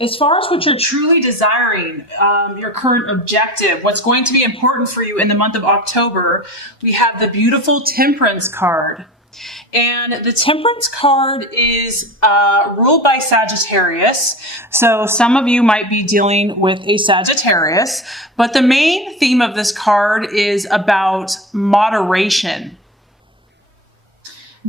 As far as what you're truly desiring, your current objective, what's going to be important for you in the month of October, we have the beautiful Temperance card. And the Temperance card is ruled by Sagittarius. So some of you might be dealing with a Sagittarius, but the main theme of this card is about moderation.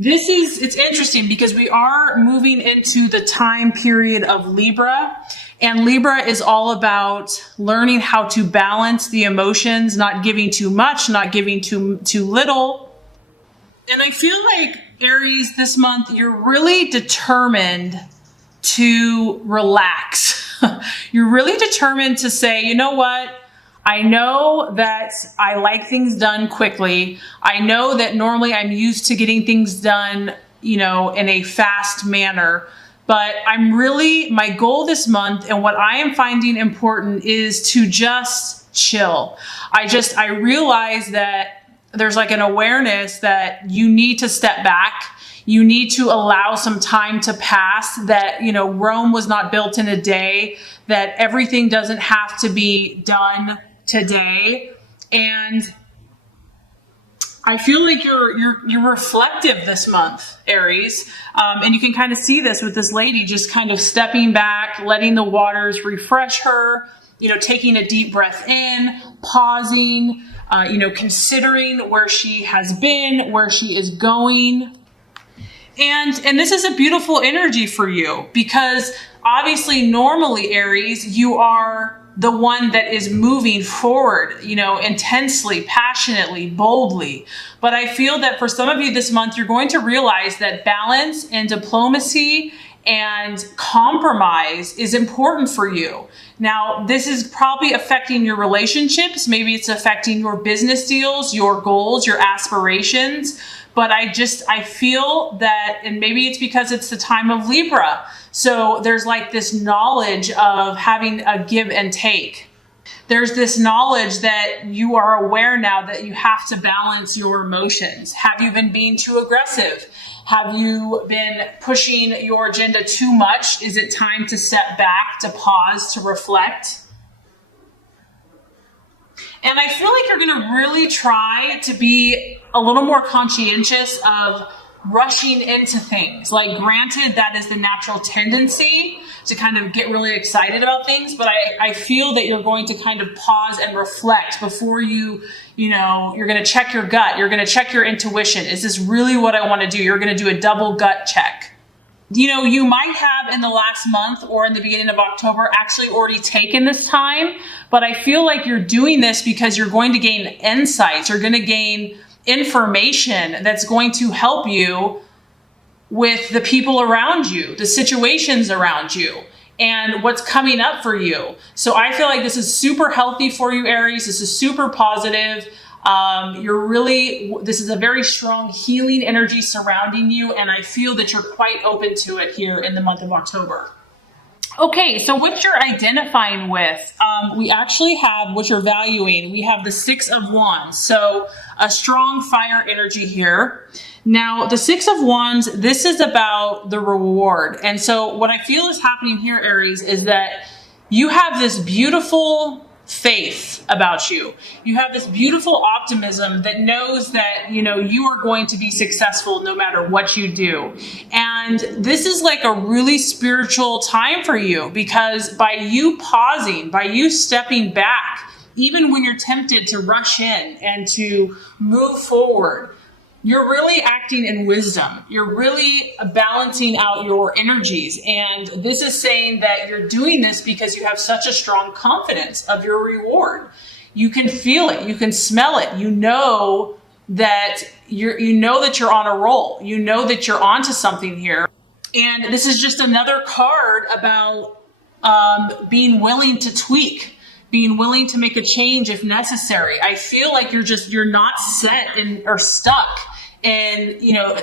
It's interesting because we are moving into the time period of Libra, and Libra is all about learning how to balance the emotions, not giving too much, not giving too little. And I feel like, Aries, this month, you're really determined to relax. You're really determined to say, you know what? I know that I like things done quickly. I know that normally I'm used to getting things done, in a fast manner. But my goal this month and what I am finding important is to just chill. I realize that there's like an awareness that you need to step back. You need to allow some time to pass, that, Rome was not built in a day, that everything doesn't have to be done today. And I feel like you're reflective this month, Aries. And you can kind of see this with this lady just kind of stepping back, letting the waters refresh her, taking a deep breath in, pausing, considering where she has been, where she is going. And this is a beautiful energy for you because obviously normally, Aries, you are the one that is moving forward, intensely, passionately, boldly. But I feel that for some of you this month, you're going to realize that balance and diplomacy and compromise is important for you. Now, this is probably affecting your relationships. Maybe it's affecting your business deals, your goals, your aspirations. But I feel that, and maybe it's because it's the time of Libra. So there's like this knowledge of having a give and take. There's this knowledge that you are aware now that you have to balance your emotions. Have you been being too aggressive? Have you been pushing your agenda too much? Is it time to step back, to pause, to reflect? And I feel like you're going to really try to be a little more conscientious of rushing into things. Like, granted, that is the natural tendency to kind of get really excited about things, but I feel that you're going to kind of pause and reflect before you're going to check your gut. You're going to check your intuition. Is this really what I want to do? You're going to do a double gut check. You might have in the last month or in the beginning of October actually already taken this time, but I feel like you're doing this because you're going to gain insights. You're going to gain information that's going to help you with the people around you, the situations around you, and what's coming up for you. So I feel like this is super healthy for you, Aries. This is super positive. This is a very strong healing energy surrounding you, and I feel that you're quite open to it here in the month of October. Okay, so what you're identifying with, we actually have what you're valuing. We have the Six of Wands, so a strong fire energy here. Now, the Six of Wands, this is about the reward. And so what I feel is happening here, Aries, is that you have this beautiful faith about you. You have this beautiful optimism that knows that, you are going to be successful no matter what you do. And this is like a really spiritual time for you, because by you pausing, by you stepping back, even when you're tempted to rush in and to move forward, you're really acting in wisdom. You're really balancing out your energies. And this is saying that you're doing this because you have such a strong confidence of your reward. You can feel it. You can smell it. You know that you're on a roll. You know that you're onto something here. And this is just another card about being willing to tweak, being willing to make a change if necessary. I feel like you're not set or stuck and,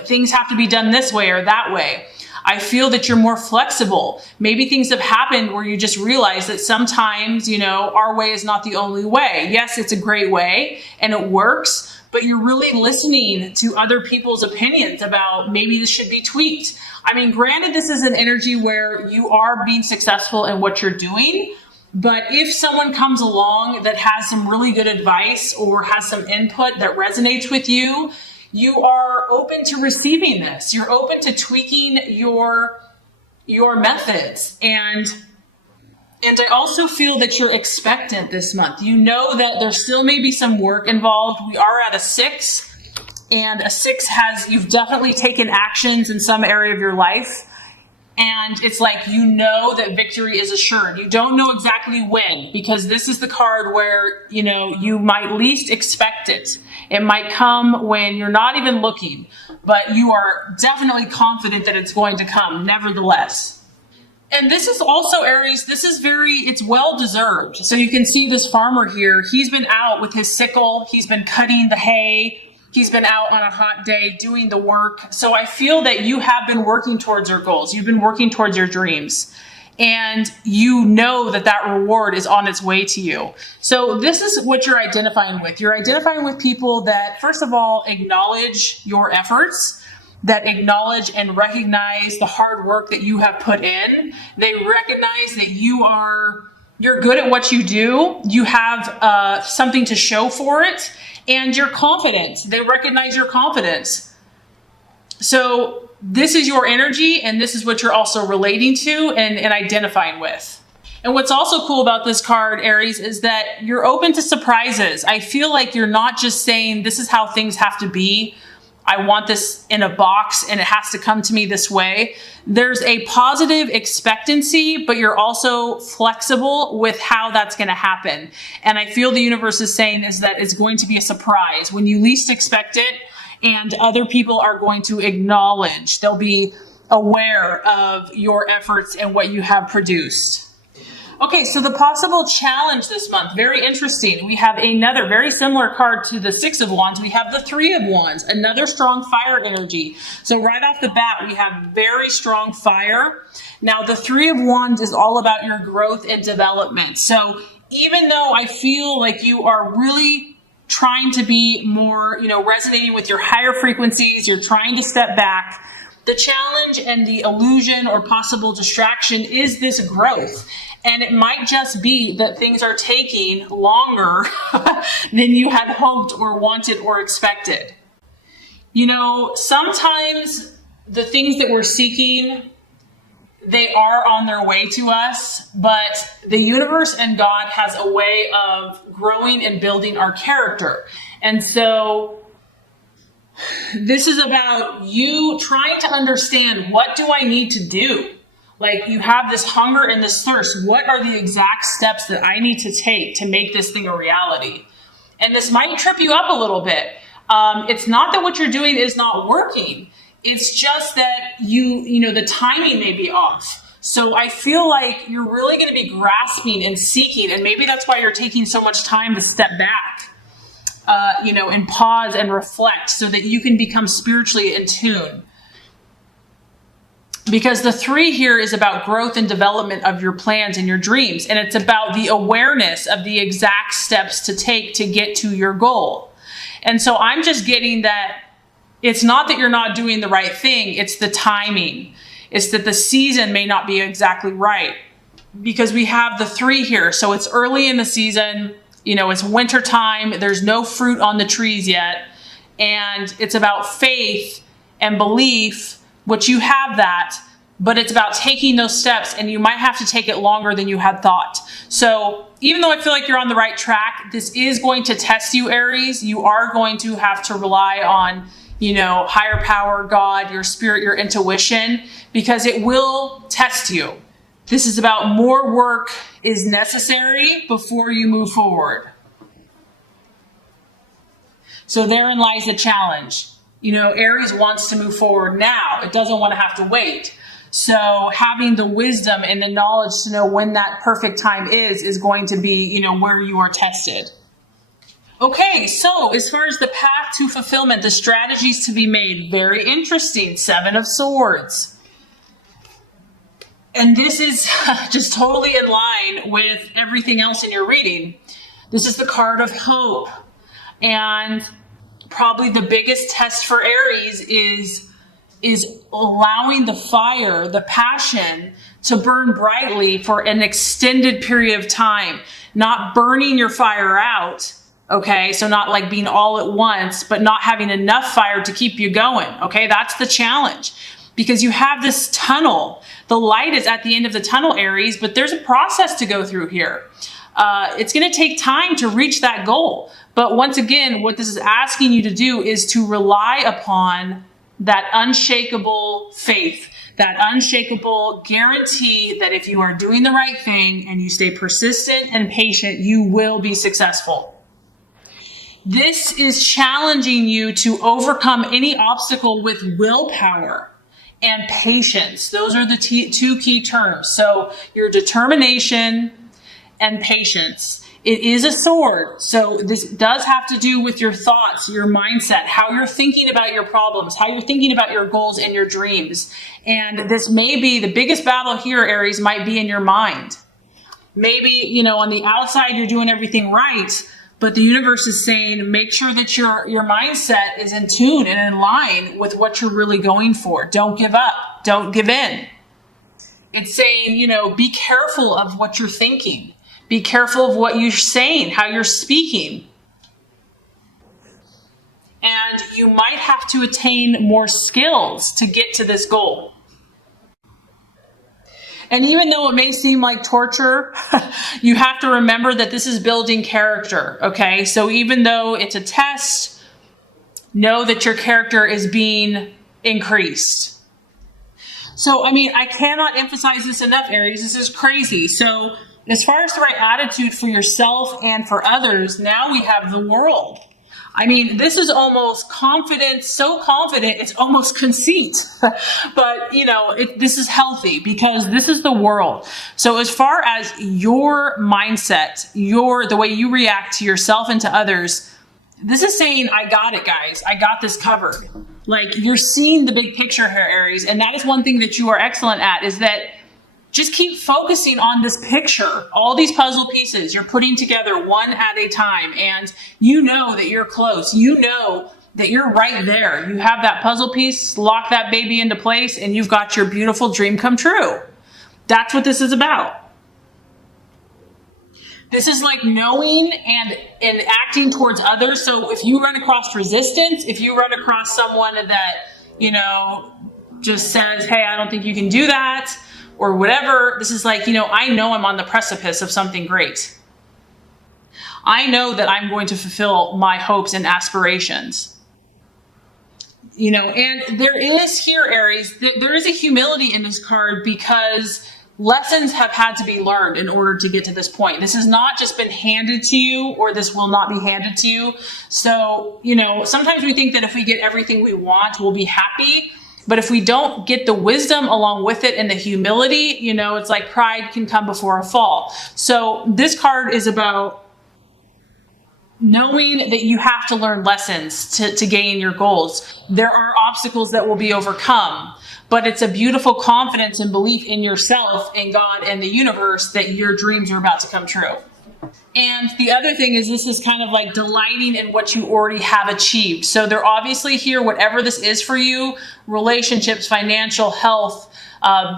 things have to be done this way or that way. I feel that you're more flexible. Maybe things have happened where you just realize that sometimes, our way is not the only way. Yes, it's a great way and it works, but you're really listening to other people's opinions about maybe this should be tweaked. I mean, granted, this is an energy where you are being successful in what you're doing, but if someone comes along that has some really good advice or has some input that resonates with you, you are open to receiving this. You're open to tweaking your methods. And I also feel that you're expectant this month. You know that there still may be some work involved. We are at a 6, and a 6 you've definitely taken actions in some area of your life. And it's like, you know that victory is assured. You don't know exactly when, because this is the card where, you might least expect it. It might come when you're not even looking, but you are definitely confident that it's going to come nevertheless. And this is also, Aries, it's well deserved. So you can see this farmer here, he's been out with his sickle, he's been cutting the hay, he's been out on a hot day doing the work. So I feel that you have been working towards your goals. You've been working towards your dreams. And you know that reward is on its way to you. So this is what you're identifying with. You're identifying with people that, first of all, acknowledge your efforts, that acknowledge and recognize the hard work that you have put in. They recognize that you're good at what you do. You have something to show for it, and you're confident. They recognize your confidence. So this is your energy, and this is what you're also relating to and identifying with. And what's also cool about this card, Aries, is that you're open to surprises. I feel like you're not just saying, this is how things have to be. I want this in a box and it has to come to me this way. There's a positive expectancy, but you're also flexible with how that's going to happen. And I feel the universe is saying is that it's going to be a surprise when you least expect it, and other people are going to acknowledge. They'll be aware of your efforts and what you have produced. Okay, so the possible challenge this month, very interesting. We have another very similar card to the 6 of Wands. We have the 3 of Wands, another strong fire energy. So right off the bat, we have very strong fire. Now, the 3 of Wands is all about your growth and development. So even though I feel like you are really trying to be more, resonating with your higher frequencies, you're trying to step back, the challenge and the illusion or possible distraction is this growth. And it might just be that things are taking longer than you had hoped or wanted or expected. Sometimes the things that we're seeking, they are on their way to us, but the universe and God has a way of growing and building our character. And so this is about you trying to understand, what do I need to do? Like, you have this hunger and this thirst. What are the exact steps that I need to take to make this thing a reality? And this might trip you up a little bit. It's not that what you're doing is not working. It's just that the timing may be off. So I feel like you're really going to be grasping and seeking, and maybe that's why you're taking so much time to step back, and pause and reflect so that you can become spiritually in tune. Because the 3 here is about growth and development of your plans and your dreams. And it's about the awareness of the exact steps to take to get to your goal. And so I'm just getting that it's not that you're not doing the right thing. It's the timing. It's that the season may not be exactly right, because we have the 3 here. So it's early in the season, it's winter time. There's no fruit on the trees yet. And it's about faith and belief, which you have that, but it's about taking those steps, and you might have to take it longer than you had thought. So even though I feel like you're on the right track, this is going to test you, Aries. You are going to have to rely on, higher power, God, your spirit, your intuition, because it will test you. This is about more work is necessary before you move forward. So therein lies the challenge. Aries wants to move forward now. It doesn't want to have to wait. So having the wisdom and the knowledge to know when that perfect time is going to be, where you are tested. Okay, so as far as the path to fulfillment, the strategies to be made, very interesting. 7 of Swords. And this is just totally in line with everything else in your reading. This is the card of hope. And probably the biggest test for Aries is allowing the fire, the passion, to burn brightly for an extended period of time, not burning your fire out. Okay, so not like being all at once, but not having enough fire to keep you going. Okay, that's the challenge, because you have this tunnel. The light is at the end of the tunnel, Aries, but there's a process to go through here. It's going to take time to reach that goal. But once again, what this is asking you to do is to rely upon that unshakable faith, that unshakable guarantee that if you are doing the right thing and you stay persistent and patient, you will be successful. This is challenging you to overcome any obstacle with willpower and patience. Those are the two key terms. So your determination and patience. It is a sword. So this does have to do with your thoughts, your mindset, how you're thinking about your problems, how you're thinking about your goals and your dreams. And this may be the biggest battle here, Aries, might be in your mind. Maybe, on the outside, you're doing everything right, but the universe is saying, make sure that your mindset is in tune and in line with what you're really going for. Don't give up. Don't give in. It's saying, be careful of what you're thinking. Be careful of what you're saying, how you're speaking. And you might have to attain more skills to get to this goal. And even though it may seem like torture, you have to remember that this is building character, okay? So even though it's a test, know that your character is being increased. So, I cannot emphasize this enough, Aries. This is crazy. So, as far as the right attitude for yourself and for others, now we have the world. This is almost confidence, so confident, it's almost conceit. But, this is healthy because this is the world. So as far as your mindset, the way you react to yourself and to others, this is saying, I got it, guys. I got this covered. Like, you're seeing the big picture here, Aries. And that is one thing that you are excellent at, is that just keep focusing on this picture, all these puzzle pieces you're putting together one at a time. And you know that you're close. You know that you're right there. You have that puzzle piece, lock that baby into place, and you've got your beautiful dream come true. That's what this is about. This is like knowing and acting towards others. So if you run across resistance, if you run across someone that, just says, hey, I don't think you can do that, or whatever, this is like, I know I'm on the precipice of something great. I know that I'm going to fulfill my hopes and aspirations. And there is here, Aries, there is a humility in this card, because lessons have had to be learned in order to get to this point. This has not just been handed to you, or this will not be handed to you. So, sometimes we think that if we get everything we want, we'll be happy. But if we don't get the wisdom along with it and the humility, it's like pride can come before a fall. So this card is about knowing that you have to learn lessons to gain your goals. There are obstacles that will be overcome, but it's a beautiful confidence and belief in yourself, in God, and the universe that your dreams are about to come true. And the other thing is, this is kind of like delighting in what you already have achieved. So they're obviously here, whatever this is for you, relationships, financial, health,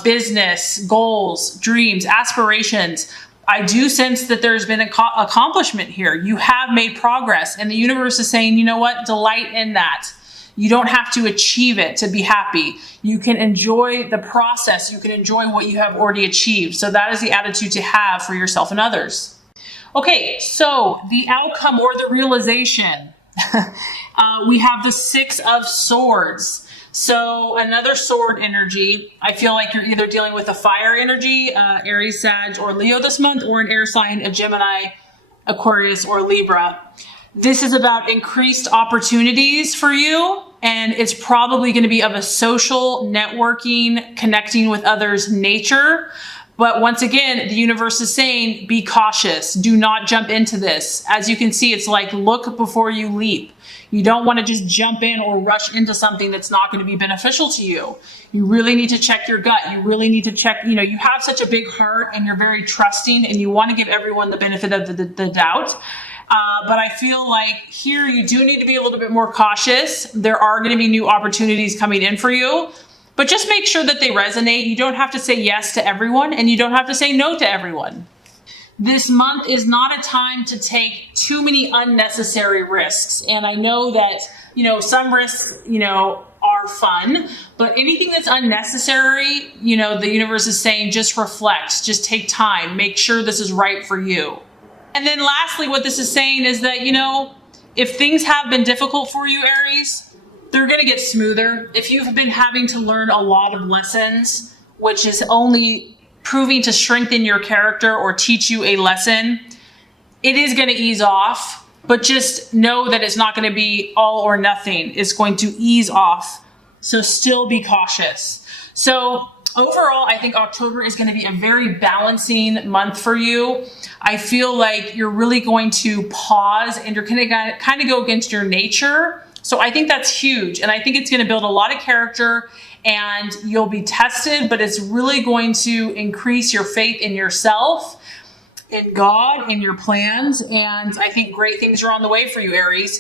business, goals, dreams, aspirations. I do sense that there's been an accomplishment here. You have made progress, and the universe is saying, you know what, delight in that. You don't have to achieve it to be happy. You can enjoy the process. You can enjoy what you have already achieved. So that is the attitude to have for yourself and others. Okay, so the outcome or the realization. We have the Six of Swords. So another sword energy. I feel like you're either dealing with a fire energy, Aries, Sag, or Leo this month, or an air sign, a Gemini, Aquarius, or Libra. This is about increased opportunities for you, and it's probably going to be of a social, networking, connecting with others nature. But once again, the universe is saying, be cautious. Do not jump into this. As you can see, it's like, look before you leap. You don't want to just jump in or rush into something that's not going to be beneficial to you. You really need to check your gut. You really need to check, you have such a big heart and you're very trusting, and you want to give everyone the benefit of the doubt. But I feel like here you do need to be a little bit more cautious. There are going to be new opportunities coming in for you, but just make sure that they resonate. You don't have to say yes to everyone, and you don't have to say no to everyone. This month is not a time to take too many unnecessary risks. And I know that, some risks, are fun, but anything that's unnecessary, the universe is saying just reflect, just take time, make sure this is right for you. And then lastly, what this is saying is that, if things have been difficult for you, Aries, they're going to get smoother. If you've been having to learn a lot of lessons, which is only proving to strengthen your character or teach you a lesson, it is going to ease off, but just know that it's not going to be all or nothing. It's going to ease off. So still be cautious. So overall, I think October is going to be a very balancing month for you. I feel like you're really going to pause and you're going to kind of go against your nature. So I think that's huge. And I think it's going to build a lot of character, and you'll be tested, but it's really going to increase your faith in yourself, in God, in your plans. And I think great things are on the way for you, Aries.